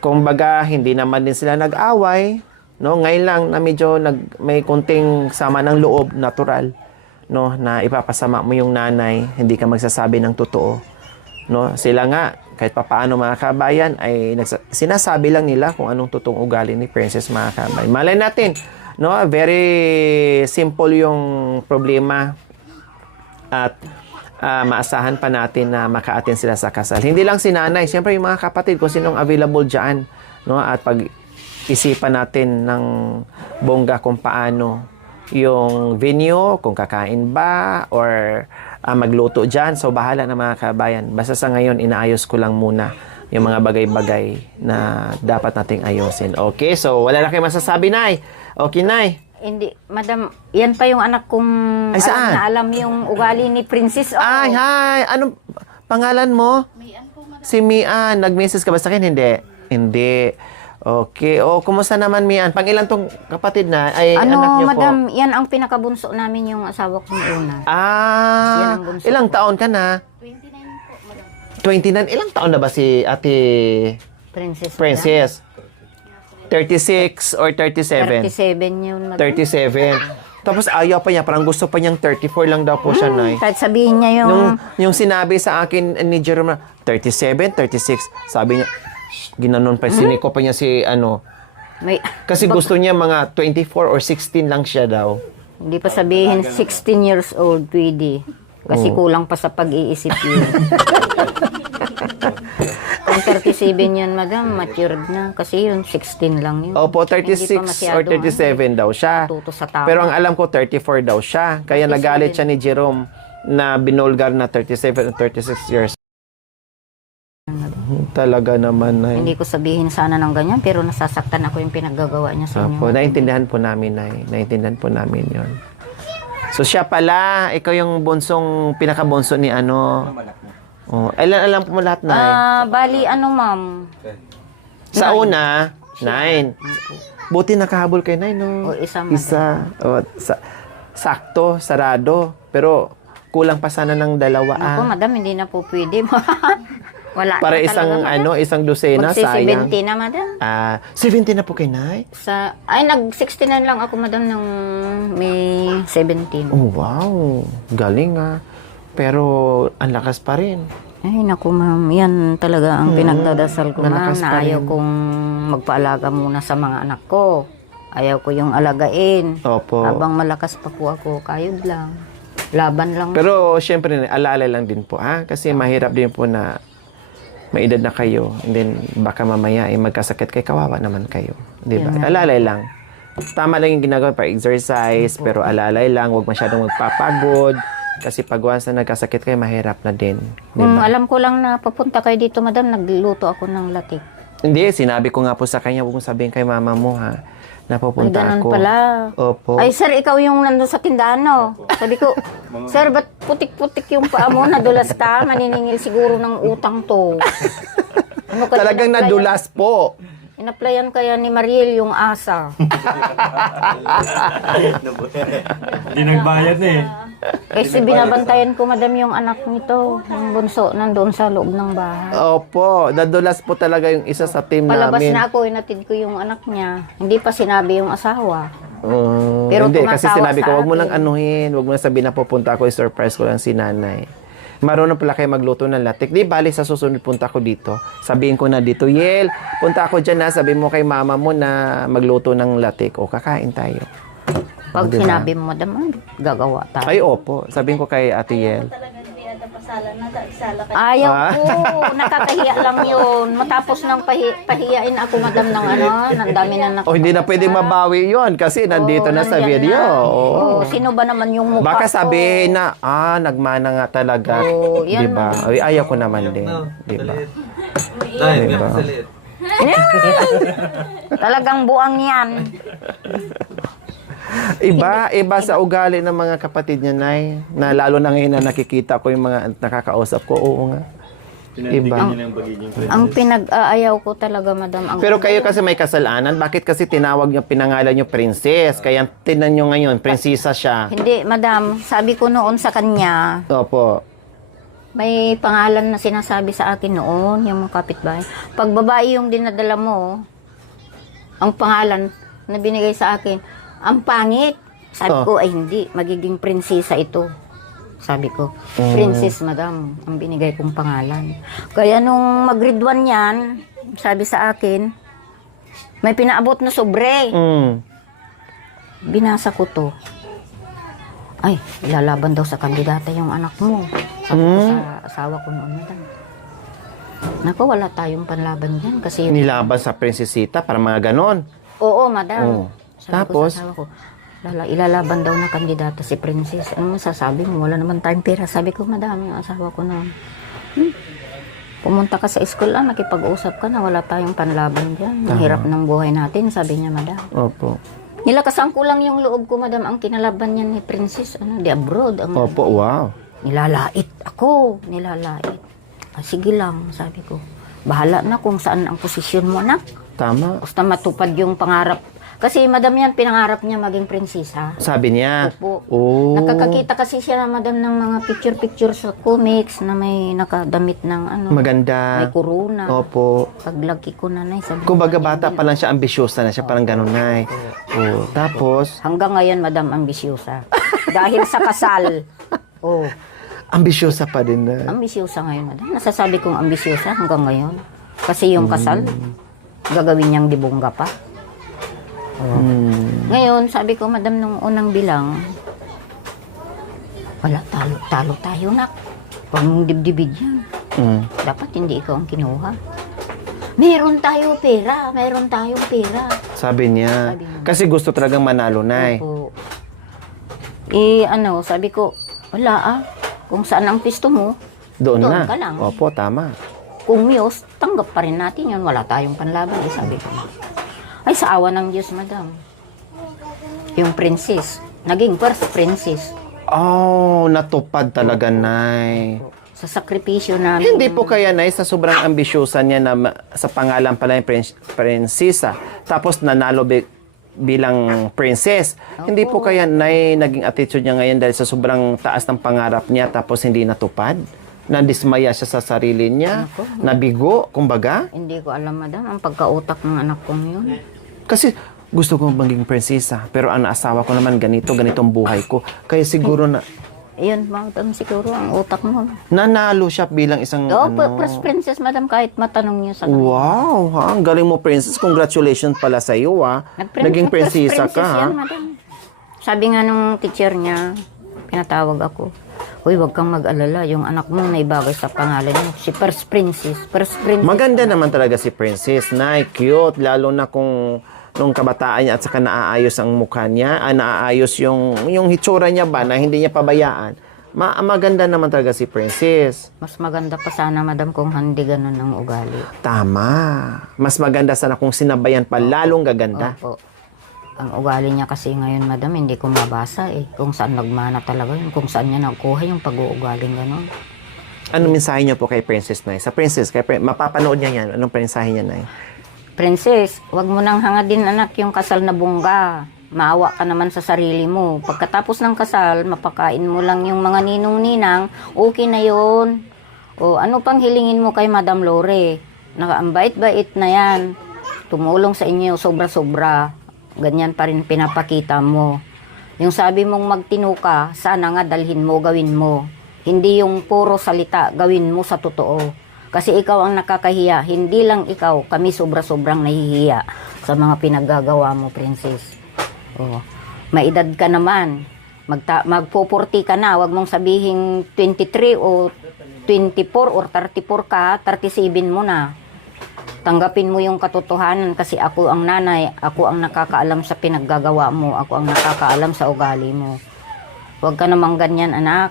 Kung baga, hindi naman din sila nag-away, no? Ngayon lang na medyo may kunting sama ng loob, natural, no? Na ipapasama mo yung nanay, hindi ka magsasabi ng totoo, no? Sila nga, kahit papaano mga kabayan, ay sinasabi lang nila kung anong totoong ugali ni princess, mga kabayan. Malay natin, no? Very simple yung problema at maasahan pa natin na maka-attend sila sa kasal. Hindi lang si nanay, siyempre yung mga kapatid kung sinong available dyan, no? At pag-isipan natin ng bongga kung paano yung venue, kung kakain ba or magluto dyan. So, bahala na mga kabayan. Basta sa ngayon, inaayos ko lang muna yung mga bagay-bagay na dapat nating ayusin. Okay, so wala na kayo masasabi, Nay. Okay, Nay. Hindi, madam, yan pa yung anak kong Ay, saan? alam na alam yung ugali ni Princess. Oh. Ay, hi! Anong pangalan mo? Si Mian. Nag-message ka ba sa akin? Hindi. Hindi. Okay. O, kumusta naman, Mian? Pangilan tong kapatid na? Ay, anak niyo madam, po. yan ang pinakabunso namin yung asawa kong una. Yan Ah, ang bunso ilang ko. taon ka na? 29. Ilang taon na ba si Ate Princess. Princess? 36 or 37? 37 yun, madam. 37. Tapos ayaw pa niya, parang gusto pa niyang 34 lang daw po siya, Nay. Kahit sabihin niya yung... Yung sinabi sa akin ni Jerome na 37, 36, sabi niya, ginanon pa, siniko pa niya si May, kasi gusto niya mga 24 or 16 lang siya daw. hindi pa sabihin 16 years old, pwede. Kasi kulang pa sa pag-iisip yun. Kung 37 yun, madam, matured na. Kasi yun, 16 lang yun. Opo, Hindi 36 pa masyado, or 37 daw siya. Tuto sa tama. Pero ang alam ko, 34 daw siya. Kaya 37. nagalit siya ni Jerome na binulgar na 37 or 36 years. Talaga naman, Nay. Hindi ko sabihin sana ng ganyan, pero nasasaktan ako yung pinaggagawa niya sa Opo, inyo. naintindihan po namin, Nay. Naintindihan po namin yon. So, siya pala, ikaw yung bunsong, pinakabunso ni Oh, alam po mo lahat, Nay. Bali, ma'am? Sa una, 9. Buti nakahabol kay 9, no? O, isa, madam. Isa. O, sakto, sarado. Pero, kulang pa sana ng dalawa. Ako, madam, hindi na po pwede. Wala Para na isang, talaga, madam. isang dosena, sayang. 70 na, madam. 70 na po kay Nay? Nag-69 lang ako, madam, ng May 17. Oh, wow. Galing, Pero, ang lakas pa rin. Ay, naku, ma'am. Yan talaga ang pinagdadasal ko, ma'am, Nalakas na pa rin. ayaw kong magpaalaga muna sa mga anak ko. Ayaw ko yung alagain. Opo. Habang malakas pa po ako, kayod lang. Laban lang. Pero, syempre, alala lang din po, Kasi mahirap din po na may edad na kayo. And then, baka mamaya, magkasakit kay kawawa naman kayo. Di ba? Yun nga. Alalay lang. Tama lang yung ginagawa para exercise, pero alalay lang. Huwag masyadong magpapagod. Kasi pag once na nagkasakit kayo, mahirap na din. Di ba? Alam ko lang na papunta kayo dito, madam, nagluto ako ng latik. Hindi, sinabi ko nga po sa kanya, huwag mong sabihin kay mama mo, na Ay, pupunta ganun ako. pala. Opo. Ay, sir, ikaw yung nandun sa tindahan, no? Sabi ko, sir, ba't putik-putik yung paa mo? Nadulas ka? Maniningil siguro ng utang to. Ano kaya Talagang in-applyan? nadulas po. In-applyan kaya ni Mariel yung asa. Hindi nagbayad na eh. Kasi binabantayan ko, madam, yung anak nito. Yung bunso, nandoon sa loob ng bahay. Opo, nadulas po talaga yung isa sa team Palabas namin. na ako, inatid ko yung anak niya. Hindi pa sinabi yung asawa. Pero Pero hindi, kasi tumatawa sinabi ko, sa wag mo akin. nang anuhin, wag mo nang sabihin na pupunta ako, i-surprise ko lang si nanay. Marunong pala kayo magluto ng latik. Di bali sa susunod punta ko dito. Sabihin ko na dito, Yel, punta ako dyan sabihin mo kay mama mo na magluto ng latik. O, kakain tayo. Pag Diba? sinabi mo, madam, gagawa tayo. Ay, opo. Sabihin ko kay Ate Yel. Talagang di ada pasala na, isala ka. Ayaw ko. Nakakahiya lang yun. Matapos nang pahiyain ako, madam, ng ng dami na O, hindi na pwedeng mabawi yon kasi nandito na sa nandyan video. na. Oo. Sino ba naman yung mukha Baka ko? sabihin na, nagmana nga talaga. Oo, yan Diba? Ay, ayaw ko naman din. Diba? Nay, Diba? sa liit. Talagang buang yan. Iba sa ugali ng mga kapatid niya, Nay. Na lalo na ngayon na nakikita ko yung mga nakakausap ko. Oo nga. Pinantigan niya ng pagiging princess. Ang pinag-aayaw ko talaga, madam. Pero kayo kasi may kasalanan. Bakit kasi tinawag niyo, pinangalan niyo princess? Kaya tinan niyo ngayon, prinsesa siya. Hindi, madam. Sabi ko noon sa kanya, Opo. may pangalan na sinasabi sa akin noon, yung mga kapitbahay. Pag babae yung dinadala mo, ang pangalan na binigay sa akin, ang pangit. Sabi Oh. ko, ay hindi, magiging prinsesa ito. Sabi ko, princess, madam, ang binigay kong pangalan. Kaya nung mag-grade 1 yan, sabi sa akin, may pinaabot na sobre. Mm. Binasa ko to. Ay, ilalaban daw sa kandidata yung anak mo. Sabi ko sa asawa ko noon, madam. Naku, wala tayong panlaban dyan kasi yung... Nilaban sa prinsesita para mga ganon. Oo, madam. Oo. Sabi Tapos? ko sa asawa ko, ilalaban daw na kandidata si princess. Ano masasabi mo? Wala naman tayong pera. Sabi ko, madam, yung asawa ko noon. Pumunta ka sa school, makipag-usap ka na. Wala tayong panlaban dyan. Ang hirap ng buhay natin, sabi niya, madam. Opo. Nilakasan ko lang yung loob ko, madam. Ang kinalaban niya ni princess, di abroad. Ang Opo, wow. Nilalait ako. Nilalait. Sige lang, sabi ko. Bahala na kung saan ang posisyon mo, anak. Tama. Basta matupad yung pangarap. Kasi madam yan, pinangarap niya maging prinsesa. Sabi niya. Opo. Oh. Nakakakita kasi siya na madam ng mga picture-picture sa comics na may nakadamit ng ano. Maganda. May corona. Opo. Paglaki ko na, sabi Kumbaga niya, bata pa lang siya, ambisyosa na siya, parang ganun na Oh. Tapos, hanggang ngayon, madam, ambisyosa. Dahil sa kasal. Oh, ambisyosa pa din na. ambisyosa ngayon, madam. Nasasabi kong ambisyosa hanggang ngayon. Kasi yung kasal, gagawin niyang dibongga pa. Ngayon, sabi ko, madam, nung unang bilang, wala, talo tayo, nak. Huwag mong dibdibid yan. Mm. Dapat hindi ikaw ang kinuha. Meron tayong pera. Sabi niya. Sabi niya. Kasi gusto talagang manalo na Opo. Sabi ko, wala Kung saan ang pisto mo, Doon doon na. ka lang. Opo, tama. Kung miyos, tanggap pa rin natin yun. Wala tayong panlaban, sabi ko. Ay, sa awa ng Diyos, madam. Yung princess, naging first princess. Oh, natupad talaga, Nay. Sa sakripisyo namin. Hindi po kaya, Nay, sa sobrang ambisyosa niya na sa pangalan pala yung prinsesa, tapos nanalo bilang princess. Hindi po kaya, Nay, naging attitude niya ngayon dahil sa sobrang taas ng pangarap niya tapos hindi natupad? Nadismaya siya sa sarili niya? Nabigo, kumbaga? Hindi ko alam, madam, ang pagkautak ng anak kong yun. Kasi gusto ko maging prinsesa, pero ang asawa ko naman ganitong buhay ko. Kaya siguro na Ayun, madam, siguro ang utak mo. nanalo siya bilang isang First princess, madam, kahit matanong niyo sa kanya. Wow, ha? Ang galing mo, princess. Congratulations pala sa iyo, ha? Naging First prinsesa ka, princess ha? yan, madam. Sabi nga nung teacher niya, pinatawag ako, "Uy, wag kang mag-alala, yung anak mo na ibagay sa pangalan niyo. Si First Princess. Maganda naman talaga si princess. Nay, cute. Lalo na kung nung kabataan niya at saka naaayos ang mukha niya, naaayos yung hitsura niya ba na hindi niya pabayaan. Maganda naman talaga si princess. Mas maganda pa sana, madam, kung hindi ganun ang ugali. Tama. Mas maganda sana kung sinabayan pa, lalong gaganda. Opo. Ang ugali niya kasi ngayon, madam, hindi ko mabasa kung saan nagmana talaga yun, kung saan niya nakuha yung pag-uugaling ganun. Ano mensahe niyo po kay Princess Nay? Sa Princess, mapapanood niya yan. Anong mensahe niya, Nay? Princess, wag mo nang hangadin, anak, yung kasal na bungga. Maawa ka naman sa sarili mo. Pagkatapos ng kasal, mapakain mo lang yung mga ninong-ninang, okay na yun. O ano pang hilingin mo kay Madam Lore? Ang bait-bait na yan. Tumulong sa inyo sobra-sobra. Ganyan pa rin pinapakita mo. Yung sabi mong magtino ka, sana nga dalhin mo, gawin mo. Hindi yung puro salita, gawin mo sa totoo. Kasi ikaw ang nakakahiya. Hindi lang ikaw, kami sobra-sobrang nahihiya sa mga pinaggagawa mo, princess. Oh. May edad ka naman. Magpo-40 ka na. Huwag mong sabihin 23 o 24 or 34 ka, 37 mo na. Tanggapin mo yung katotohanan kasi ako ang nanay, ako ang nakakaalam sa pinaggagawa mo, ako ang nakakaalam sa ugali mo. Huwag ka namang ganyan, anak.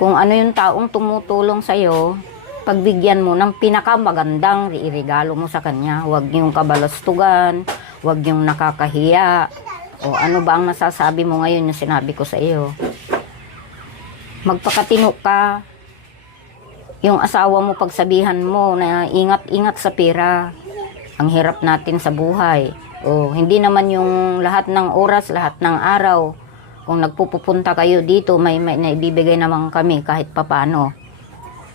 Kung ano yung taong tumutulong sa'yo, pagbigyan mo ng pinakamagandang iregalo mo sa kanya. Huwag yung kabalastugan, huwag yung nakakahiya. O ano ba ang masasabi mo ngayon yung sinabi ko sa iyo? Magpakatino ka. yung asawa mo pagsabihan mo na ingat-ingat sa pera. Ang hirap natin sa buhay. O, hindi naman yung lahat ng oras, lahat ng araw. Kung nagpupunta kayo dito, may naibibigay naman kami kahit papano.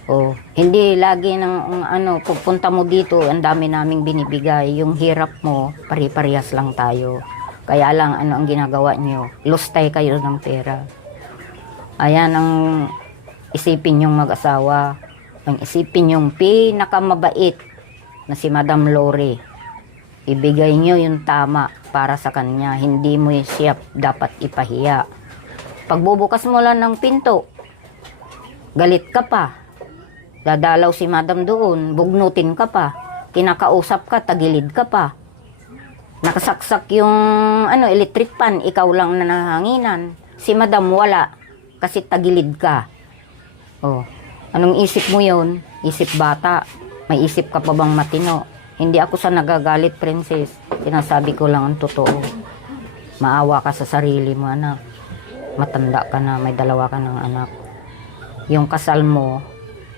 O, hindi lagi ng pupunta mo dito, ang dami naming binibigay. Yung hirap mo, pari-parehas lang tayo. Kaya lang, ang ginagawa nyo? Lustay kayo ng pera. Ayan ang isipin yung mag-asawa. Ang isipin yung pinakamabait na si Madam Lori. Ibigay nyo yung tama para sa kanya. Hindi mo siya dapat ipahiya. Pagbubukas mo lang ng pinto, galit ka pa. Dadalaw si Madam doon, bugnutin ka pa. Kinakausap ka, tagilid ka pa. Nakasaksak yung electric pan, ikaw lang na nahanginan. Si Madam wala, kasi tagilid ka. Oh, anong isip mo yon? Isip bata. May isip ka pa bang matino? Hindi ako sa nagagalit, princess. Sinasabi ko lang ang totoo. Maawa ka sa sarili mo, anak. Matanda ka na, may dalawa ka ng anak. Yung kasal mo,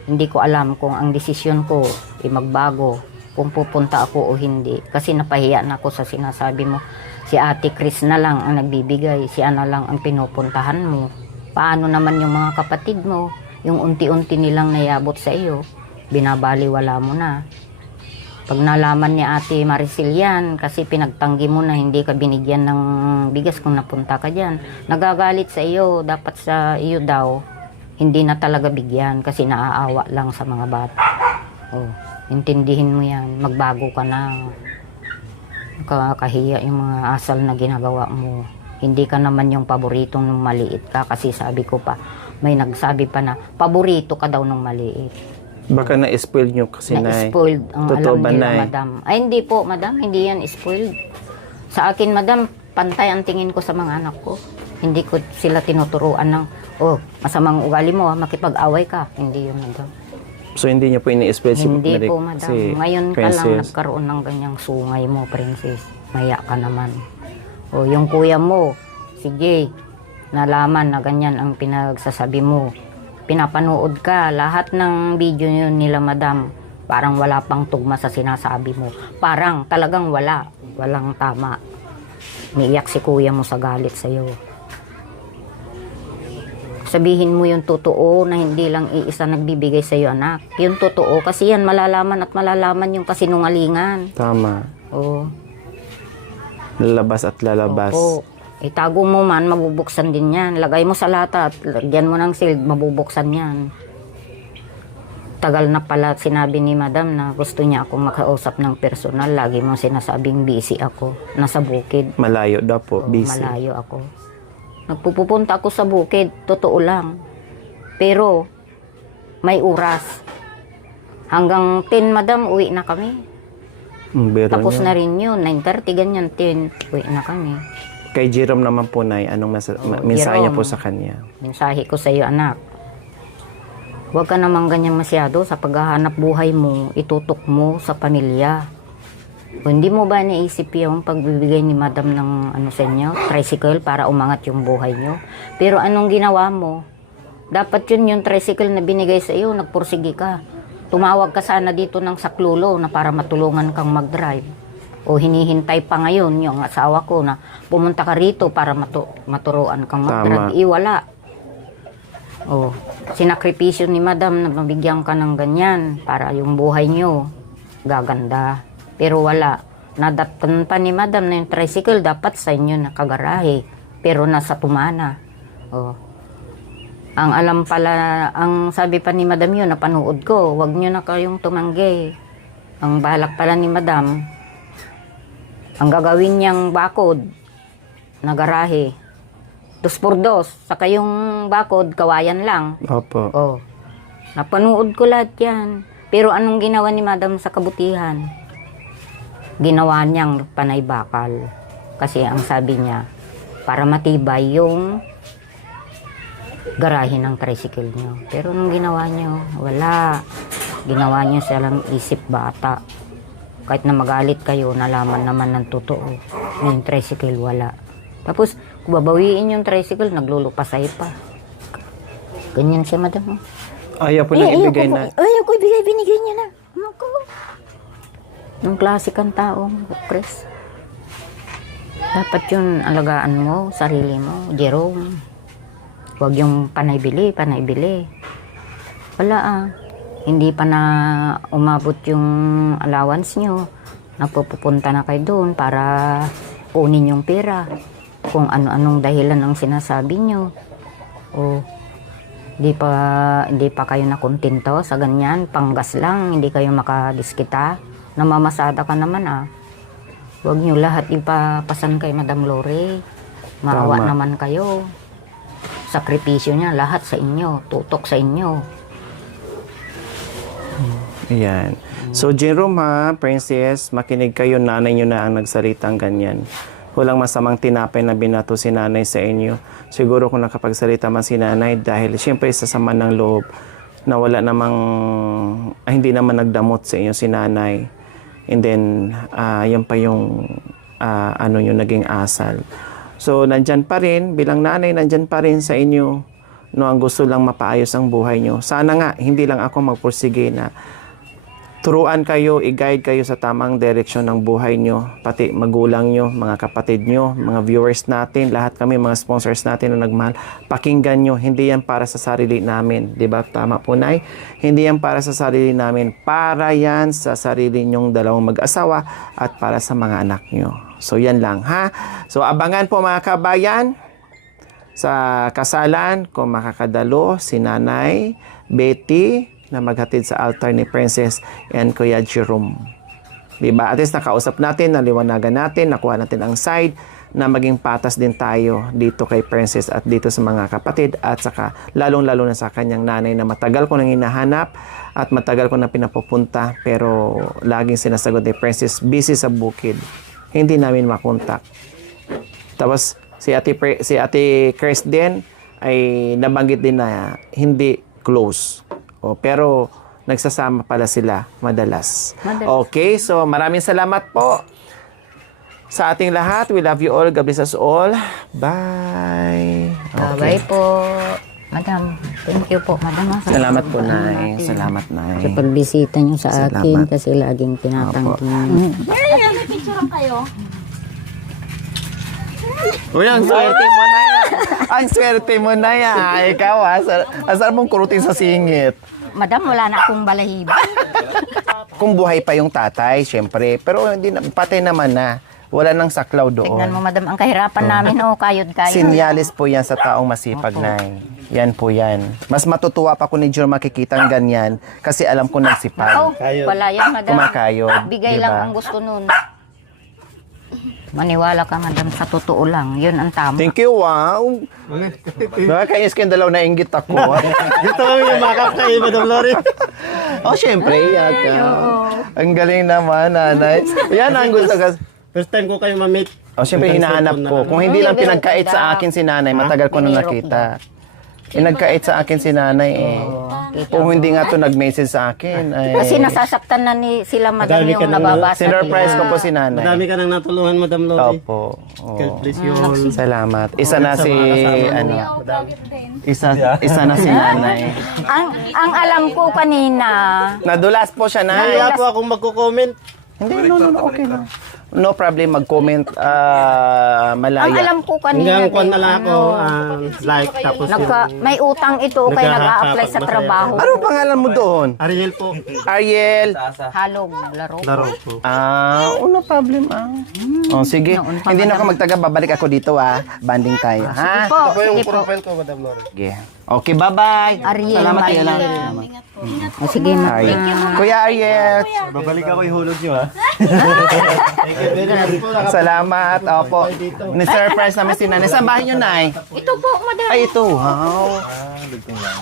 hindi ko alam kung ang desisyon ko ay magbago, kung pupunta ako o hindi. Kasi napahiya na ako sa sinasabi mo. Si Ate Chris na lang ang nagbibigay, siya na lang ang pinupuntahan mo. Paano naman yung mga kapatid mo? Yung unti-unti nilang nayabot sa iyo, binabaliwala mo na. Pag nalaman ni Ate Maricel yan, kasi pinagtanggi mo na hindi ka binigyan ng bigas kung napunta ka dyan, nagagalit sa iyo, dapat sa iyo daw, hindi na talaga bigyan kasi naaawa lang sa mga bata. Oh, intindihin mo yan, magbago ka na. Kakahiya yung mga asal na ginagawa mo. Hindi ka naman yung paboritong nung maliit ka kasi sabi ko pa, may nagsabi pa na, paborito ka daw nung maliit. Baka na-spoil nyo kasi, Nay. Na-spoiled ang Totoo alam ba, nila, Nay? madam. Ay, hindi po, madam. Hindi yan spoiled. Sa akin, madam, pantay ang tingin ko sa mga anak ko. Hindi ko sila tinuturuan ng, oh, masamang ugali mo, makipag-away ka. Hindi yun, madam. So, hindi nyo po ini-spoil si Hindi Maric- po, madam. si Ngayon ka lang Princess? nagkaroon ng ganyang sungay mo, princess. Maya ka naman. O, yung kuya mo, si Jay, nalaman na ganyan ang pinagsasabi mo. Pinapanood ka, lahat ng video yun nila, madam, parang wala pang tugma sa sinasabi mo. Parang talagang wala. Walang tama. Umiiyak si kuya mo sa galit sa'yo. Sabihin mo yung totoo na hindi lang iisa nagbibigay sa'yo, anak. Yung totoo, kasi yan malalaman at malalaman yung kasinungalingan. Tama. Oo. Lalabas at lalabas. Opo. Itago mo man, mabubuksan din yan. Lagay mo sa lata at lagyan mo ng sealed, mabubuksan yan. Tagal na pala sinabi ni madam na gusto niya akong makausap ng personal. Lagi mo sinasabing busy ako. Nasa bukid. Malayo daw po, Oo, busy. malayo ako. Nagpupunta ako sa bukid, totoo lang. Pero, may oras. Hanggang 10, madam, uwi na kami. Biro Tapos nyo. na rin yun, 9:30, ganyan, 10, uwi na kami. Kay Jerome naman po, Nay, anong mensahe niya Jerome. po sa kanya? Mensahe ko sa iyo, anak. Huwag ka naman ganyan masyado sa paghahanap buhay mo, itutok mo sa pamilya. Kung hindi mo ba naisip yung pagbibigay ni madam ng sa inyo, tricycle para umangat yung buhay nyo? Pero anong ginawa mo? Dapat yun yung tricycle na binigay sa iyo, nagpursige ka. Tumawag ka sana dito ng saklulo na para matulungan kang mag-drive. O hinihintay pa ngayon yung asawa ko na pumunta ka rito para maturuan kang mag-drive. Iwala. O, sinakripisyo ni madam na mabigyan ka ng ganyan para yung buhay nyo gaganda. Pero wala. Nadatan pa ni madam na yung tricycle dapat sa inyo nakagarahe. Pero nasa tumana. O. Ang alam pala, ang sabi pa ni madam yun, napanood ko, wag nyo na kayong tumanggi. Ang balak pala ni madam, ang gagawin niyang bakod na garahe, 2x2, saka yung bakod, kawayan lang. Opo. Oh, napanood ko lahat yan. Pero anong ginawa ni madam sa kabutihan? Ginawa niyang panay bakal. Kasi ang sabi niya, para matibay yung garahe ng tricycle niyo. Pero anong ginawa niyo? Wala. Ginawa niyo silang isip bata. Kahit na magalit kayo, nalaman naman ng totoo. Yung tricycle, wala. Tapos, kung babawiin yung tricycle, naglulupasay pa. Ganyan siya, madam. Ayaw po nang ibigay na. Ayaw ko ibigay, binigay niya na. Ako. Ang klase kang tao, Chris. Dapat yun, alagaan mo, sarili mo, Jerome. Huwag yung panay-bili. Wala Hindi pa na umabot yung allowance nyo. Napupunta na kayo doon para kunin yung pera. Kung ano-anong dahilan ang sinasabi nyo. O, hindi pa kayo nakontento sa ganyan. Panggas lang, hindi kayo makadiskita. Namamasada ka naman Huwag nyo lahat ipapasan kay Madam Lori. Maawa Tama. naman kayo. Sakripisyo niya, lahat sa inyo. Tutok sa inyo. Ayan. So, Jerome Princess, makinig kayo, nanay nyo na ang nagsalitang ganyan. Walang masamang tinapay na binato si nanay sa inyo. Siguro kung nakapagsalita man si nanay dahil siyempre sa sama ng loob na wala namang, hindi naman nagdamot sa inyo si nanay. And then, yan pa yung, yung naging asal. So, nandyan pa rin, bilang nanay, nandyan pa rin sa inyo, no, ang gusto lang mapaayos ang buhay nyo. Sana nga, hindi lang ako magpursige na turuan kayo, i-guide kayo sa tamang direksyon ng buhay nyo, pati magulang nyo, mga kapatid nyo, mga viewers natin, lahat kami, mga sponsors natin na nagmahal, pakinggan nyo, hindi yan para sa sarili namin. Diba? Tama po, Nay? Hindi yan para sa sarili namin, para yan sa sarili nyong dalawang mag-asawa at para sa mga anak nyo. So, yan lang, ha? So, abangan po mga kabayan sa kasalan kung makakadalo si Nanay Betty na maghatid sa altar ni Princess and Kuya Jerome. Diba? At least nakausap natin, naliwanagan natin, nakuha natin ang side na maging patas din tayo dito kay Princess at dito sa mga kapatid at saka lalong-lalo na sa kanyang nanay na matagal ko nang hinahanap at matagal ko na pinapupunta pero laging sinasagot ni Princess, busy sa bukid. Hindi namin makontak. Tapos si Ate Chris din ay nabanggit din na hindi close. Pero nagsasama pala sila madalas. Okay, so maraming salamat po sa ating lahat. We love you all. God bless us all. Bye. Bye po. Madam, thank you po, Madam. Salamat po, Nay. Salamat, Nay. Sa pagbisita niyo sa Salamat. akin kasi laging tinatangking. May picture kayo. Uy, ang swerte mo na yan. Ang swerte mo na yan. Ikaw, asal mong kurutin sa singit. Madam, wala na akong balahibo. Kung buhay pa yung tatay, syempre. Pero hindi na, patay naman na. Wala nang saklaw doon. Tignan mo, Madam, ang kahirapan namin, kayod-kayod. Sinyalis po yan sa taong masipag, Nay. Yan po yan. Mas matutuwa pa ko ni Jor makikita ang ganyan kasi alam ko nagsipag. Wala yan, Madam. Kumakayod, Bigay diba? lang ang gusto nun. Maniwala ka, Madam, sa totoo lang. Yun ang tama. Thank you, wow. Nakakainis kayong dalaw na inggit ako. Gusto ko yung makap kay Madam Lori. Siyempre, iyak ka. Ang galing naman, nanay. Yan ang gusto ka. First time ko kayo ma-meet. Siyempre, hinahanap ko. Kung hindi lang pinagkait sa akin si nanay, matagal ko na nakita. Nagkait sa akin si nanay Kung hindi nga to nag-message sa akin, ay... Kasi nasasaktan na sila, Madam, Madami ka yung nang- nababasa Sinurprise ko nila. po si nanay. Madami ka nang natulungan, Madam Lori. Opo. God bless you all. Salamat. Isa na si, ano, Ako vlogger din. isa na si nanay. Ang alam ko kanina, Nadulas po siya, nay. Kaya po akong magko-comment. Hindi, no, okay lang. No problem, mag-comment ang malaya. alam ko kanina, Hanggang kwan na lang ako, ano, like, tapos may utang ito kaya nag-a-apply sa Masaya. trabaho. Ano pangalan mo doon? Ariel po. Ariel. Halog, laro. Laro po. No problem, sige. Hindi na ako magtaga, babalik ako dito, Banding tayo, ha? Po, Ako yung sige po. profile ko, Madam Lori. Sige. Okay, bye-bye. Ariel, Salamat kayo lang. Ingat po. Ingat po. Sige, Ariel. Kuya Ariel. Babalik ako ihulog nyo, ha? Salamat. Opo. Ni-surprise namin si nanay. Saan bahay niyo, nay? Ito po, Madam. Ay, ito. Wow.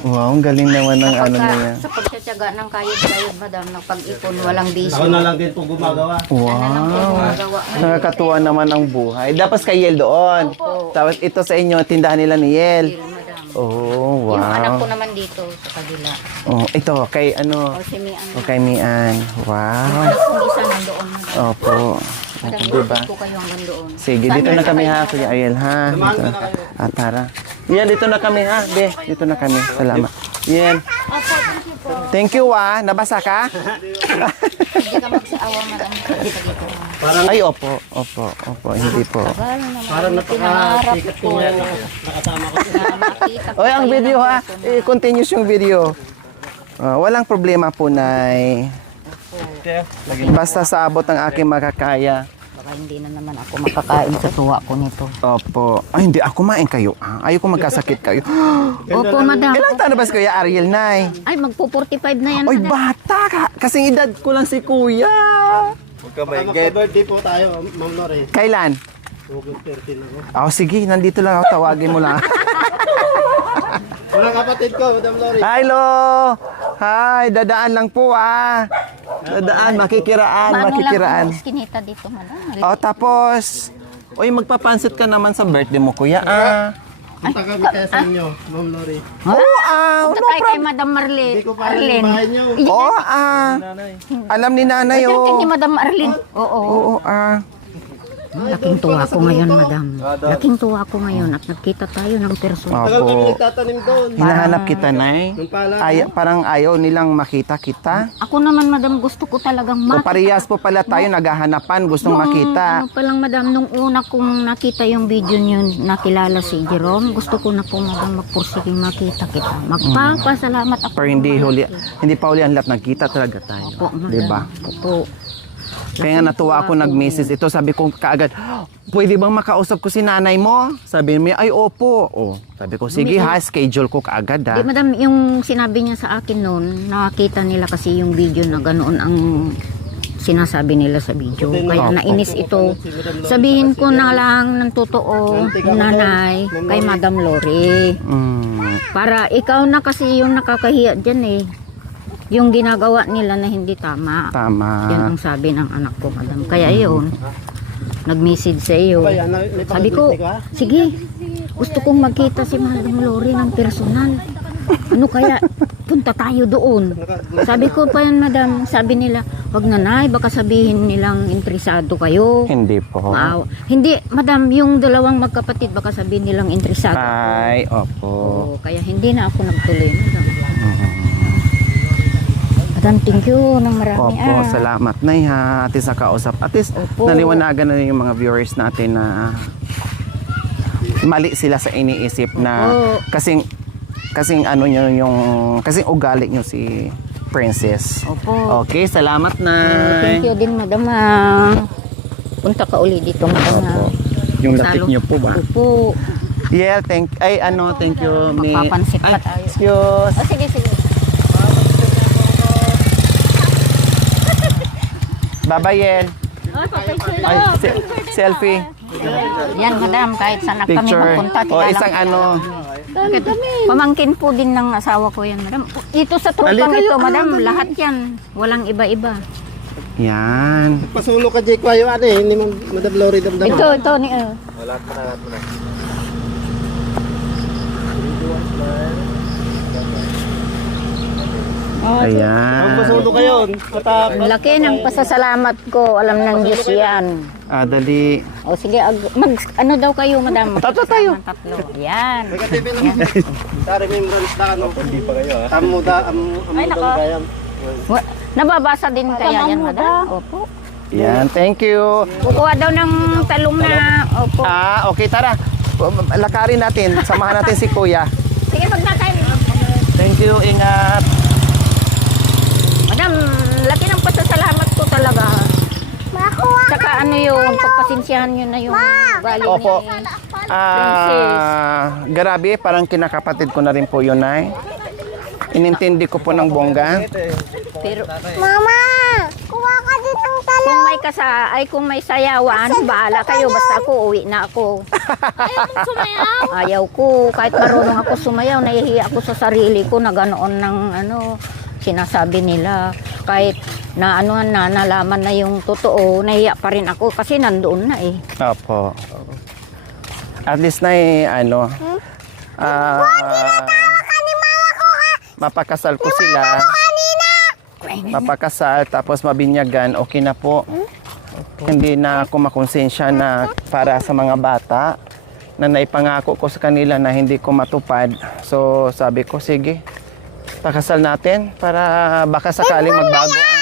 Wow, ang galing naman ng ano niya. Sa pagtsatsaga ng kayod-kayod, Madam, ng pag-ipon, walang bisyo. Ako na lang din po gumagawa. Wow. Nakakatuwa naman ang buhay. Dapat kay Yel doon. Tapos ito sa inyo, tindahan nila ni Yel. Madam. Oh, Yung anak wow. ko naman dito sa kabila. Ito, kay ano? O si Mian. O kay Mian. Wow. Anak kong isa nandoon, Madam. Opo. Madam, Diba? ko kayo hanggang doon. Sige, dito na kami ha, Kuya Ariel ha. Dito. Tara. Yan, dito na kami ha. Be, dito na kami. Salamat. Yan. Opo. Thank you nabasa ka? Hindi ka magsaawa, madam. Dito, dito. Ay, opo, hindi po. Tagal naman. Parang Pinangarap ko nakasama ko. na makita ko Oy, ang kayo video ng ha. personal. I-continuous yung video. Walang problema po, Nay. Basta sa abot ng aking makakaya. Baka hindi na naman ako makakain sa tuwa ko nito. Opo. Ay, hindi. Ako kumain kayo. Ayoko magkasakit kayo. Opo, madam. Ilang taon na ba si Kuya Ariel, Nay? Ay, magpo-45 na yan, Oy, madam. bata ka. Kasing edad ko lang si Kuya. Magka-birthday po tayo, Ma'am Lori. Kailan? August 13 ako. Sige. Nandito lang ako. Tawagin mo lang. Walang kapatid ko, Madam Lori. Hello! Hi, dadaan lang po Dadaan, makikiraan. Lang iskinita dito, madam. Tapos, magpapansit ka naman sa birthday mo, Kuya. Punta kami kaya sa inyo, Ma'am Lori. Punta tayo kay Madam Marlene. Hindi ko pa alam yung bahay niyo. Alam ni Nanay, Tingin ni Madam Arlene. Oo. Laking tuwa ko ngayon, madam. Laking tuwa ko ngayon at nagkita tayo ng personal. Tagal kami Opo. nagtatanim doon. Hinahanap kita, Nay. Nung pala. Parang ayaw nilang makita kita. Ako naman, madam, gusto ko talagang O parehas po pala tayo, naghahanapan, gustong makita. Ano pa lang, madam, nung una kong nakita yung video niyo, nakilala si Jerome, gusto ko na po, madam, magpursiging makita kita. Magpapasalamat ako. Pero hindi pa huli ang lahat, nagkita talaga tayo. Opo, madam. Diba? Opo. Kaya nga natuwa ako nag-message ito. Sabi ko kaagad, pwede bang makausap ko si nanay mo? Sabi niya, ay opo. Sabi ko, sige schedule ko kaagad Di, madam, yung sinabi niya sa akin noon, nakakita nila kasi yung video na ganoon ang sinasabi nila sa video. Kaya nainis ito. Sabihin ko na lang ng totoo, nanay, kay Madam Lori. Para ikaw na kasi yung nakakahiya dyan eh. Yung ginagawa nila na hindi tama. Tama. Yan ang sabi ng anak ko, madam. Kaya yun, nag-message sa iyo. Sabi ko, sige, gusto kong magkita si Madam Lori ng personal. Ano kaya, punta tayo doon. Sabi ko pa yan, madam, sabi nila, wag na, nay, baka sabihin nilang interesado kayo. Hindi po. Hindi, madam, yung dalawang magkapatid, baka sabihin nilang interesado. Ay, opo. Kaya hindi na ako nagtuloy, madam. Madam, thank you ng marami. Opo, salamat Nay ha. At least nakausap. At least Opo. naliwanagan na yung mga viewers natin na mali sila sa iniisip na kasing ano nyo yung kasing ugali nyo si Princess. Opo. Okay, salamat Thank Nay. you din, madam. Punta ka uli dito, madam. Yung lapit nyo po ba? Opo. Yeah, thank you. Mapapansit pa tayo. Excuse. Sige, sige. Bye-bye, Yel. Ay, selfie. Yan, madam, kahit saan na kami Picture. magpunta. O, isang Pamangkin po din ng asawa ko yan, madam. Ito sa trupang ito, madam, lahat yan. Walang iba-iba. Yan. Pasulo ka, Jake, kayo hindi mo Madam Lori damdam. Ito, ni... Wala pa na. Ayan. Pasulo kayo. Ang laki ng pasasalamat ko. Alam ng Diyos yan. Dali. O sige, ano daw kayo, madam? Tatlo tayo. Tatlo. Yan. Nagkatibi lang. Dari membrance na ano. Hindi pa kayo ha. Ay, nako. Nababasa din kaya yan, madam? Opo. Yan, thank you. Kukuha daw ng talong na... Opo. Okay, tara. Lakarin natin. Samahan natin si Kuya. Sige, pag natin. Thank you, ingat. Madam, laki ng pasasalamat ko talaga. Saka ano yun, pagpasensyahan nyo na yung galing Opo. ni... Grabe, parang kinakapatid ko na rin po yun, Nay. Inintindi ko po ng bongga. Pero Mama, kuha ka din ng talong. kung may sayawan, bahala kayo. Basta ako, uwi na ako. Ayaw mong sumayaw. Ayaw ko. Kahit marunong ako sumayaw, nahihiya ako sa sarili ko na ganoon ng sinasabi nila. Kahit na nalaman na yung totoo, nahihiya pa rin ako kasi nandoon na eh. Opo. At least, Nay, mapakasal ko sila. Mapakasal, tapos mabinyagan, okay na po. Hindi na ako makonsensya na para sa mga bata na naipangako ko sa kanila na hindi ko matupad. So, sabi ko, sige, Pakasal natin para baka sakaling magbago.